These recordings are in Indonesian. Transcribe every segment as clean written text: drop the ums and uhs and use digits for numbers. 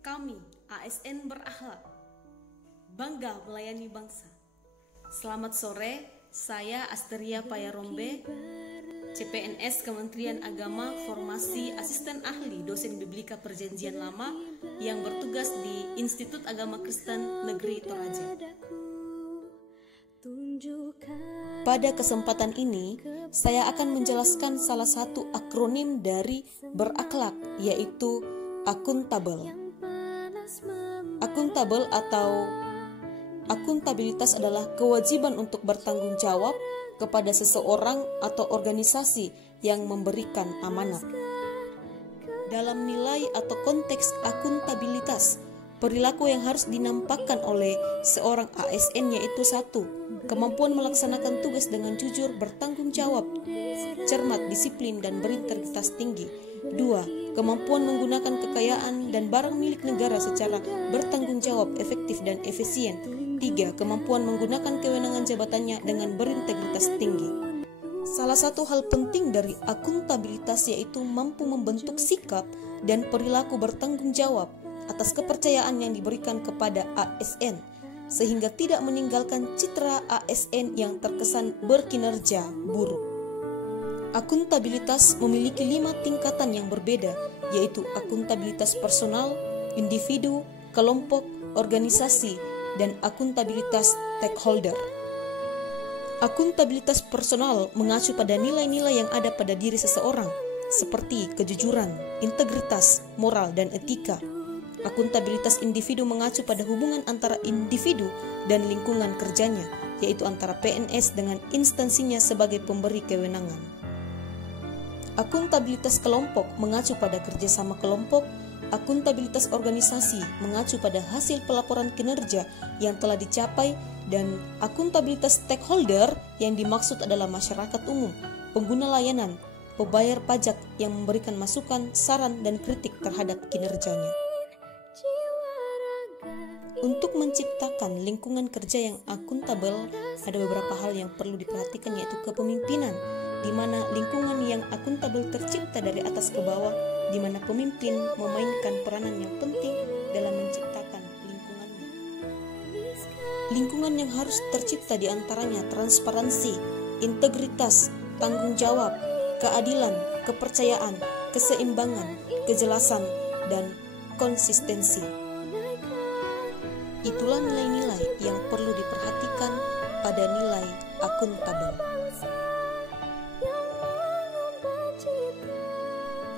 Kami, ASN berakhlak, bangga melayani bangsa. Selamat sore, saya Asteria Payarombe, CPNS Kementerian Agama, Formasi Asisten Ahli Dosen Biblika Perjanjian Lama yang bertugas di Institut Agama Kristen Negeri Toraja. Pada kesempatan ini, saya akan menjelaskan salah satu akronim dari berakhlak, yaitu akuntabel. Akuntabel atau akuntabilitas adalah kewajiban untuk bertanggung jawab kepada seseorang atau organisasi yang memberikan amanat. Dalam nilai atau konteks akuntabilitas, perilaku yang harus dinampakkan oleh seorang ASN yaitu 1. Kemampuan melaksanakan tugas dengan jujur, bertanggung jawab, cermat, disiplin, dan berintegritas tinggi. 2. Kemampuan menggunakan kekayaan dan barang milik negara secara bertanggung jawab, efektif, dan efisien. 3. Kemampuan menggunakan kewenangan jabatannya dengan berintegritas tinggi. Salah satu hal penting dari akuntabilitas yaitu mampu membentuk sikap dan perilaku bertanggung jawab atas kepercayaan yang diberikan kepada ASN, sehingga tidak meninggalkan citra ASN yang terkesan berkinerja buruk. Akuntabilitas memiliki 5 tingkatan yang berbeda, yaitu akuntabilitas personal, individu, kelompok, organisasi, dan akuntabilitas stakeholder. Akuntabilitas personal mengacu pada nilai-nilai yang ada pada diri seseorang, seperti kejujuran, integritas, moral, dan etika. Akuntabilitas individu mengacu pada hubungan antara individu dan lingkungan kerjanya, yaitu antara PNS dengan instansinya sebagai pemberi kewenangan. Akuntabilitas kelompok mengacu pada kerjasama kelompok. Akuntabilitas organisasi mengacu pada hasil pelaporan kinerja yang telah dicapai, dan akuntabilitas stakeholder yang dimaksud adalah masyarakat umum, pengguna layanan, pembayar pajak yang memberikan masukan, saran, dan kritik terhadap kinerjanya. Untuk menciptakan lingkungan kerja yang akuntabel, ada beberapa hal yang perlu diperhatikan, yaitu kepemimpinan, di mana lingkungan yang akuntabel tercipta dari atas ke bawah, di mana pemimpin memainkan peranan yang penting dalam menciptakan lingkungannya. Lingkungan yang harus tercipta diantaranya transparansi, integritas, tanggung jawab, keadilan, kepercayaan, keseimbangan, kejelasan, dan konsistensi. Itulah nilai-nilai yang perlu diperhatikan pada nilai akuntabel.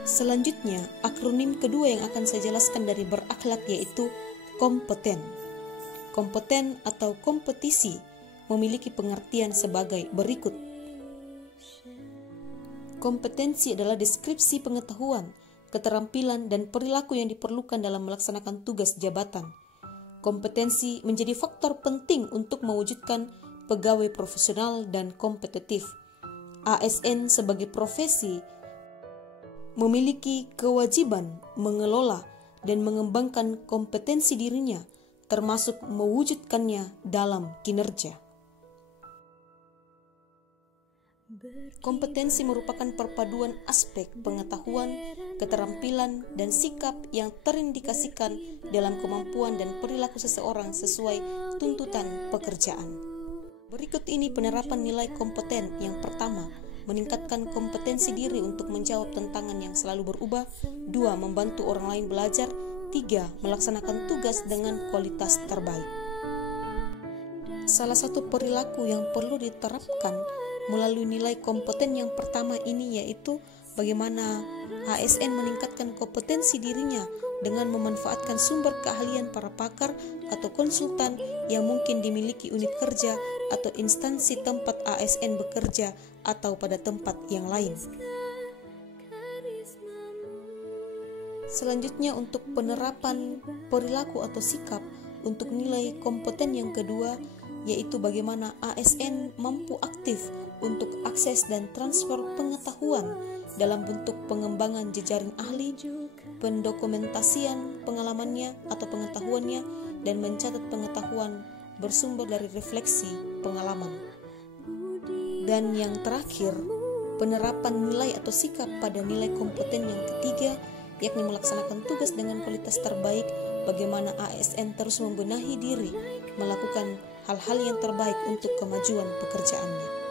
Selanjutnya, akronim kedua yang akan saya jelaskan dari berakhlak yaitu kompeten. Kompeten atau kompetisi memiliki pengertian sebagai berikut. Kompetensi adalah deskripsi pengetahuan, keterampilan, dan perilaku yang diperlukan dalam melaksanakan tugas jabatan. Kompetensi menjadi faktor penting untuk mewujudkan pegawai profesional dan kompetitif. ASN sebagai profesi memiliki kewajiban mengelola dan mengembangkan kompetensi dirinya, termasuk mewujudkannya dalam kinerja. Kompetensi merupakan perpaduan aspek pengetahuan, keterampilan, dan sikap yang terindikasikan dalam kemampuan dan perilaku seseorang sesuai tuntutan pekerjaan. Berikut ini penerapan nilai kompeten. Yang pertama, meningkatkan kompetensi diri untuk menjawab tantangan yang selalu berubah. 2. Membantu orang lain belajar. 3. Melaksanakan tugas dengan kualitas terbaik. Salah satu perilaku yang perlu diterapkan melalui nilai kompeten yang pertama ini yaitu bagaimana ASN meningkatkan kompetensi dirinya dengan memanfaatkan sumber keahlian para pakar atau konsultan yang mungkin dimiliki unit kerja atau instansi tempat ASN bekerja atau pada tempat yang lain. Selanjutnya, untuk penerapan perilaku atau sikap untuk nilai kompeten yang kedua yaitu bagaimana ASN mampu aktif untuk akses dan transfer pengetahuan dalam bentuk pengembangan jejaring ahli, pendokumentasian pengalamannya atau pengetahuannya, dan mencatat pengetahuan bersumber dari refleksi pengalaman. Dan yang terakhir, penerapan nilai atau sikap pada nilai kompeten yang ketiga, yakni melaksanakan tugas dengan kualitas terbaik bagaimana ASN terus membenahi diri, melakukan hal-hal yang terbaik untuk kemajuan pekerjaannya.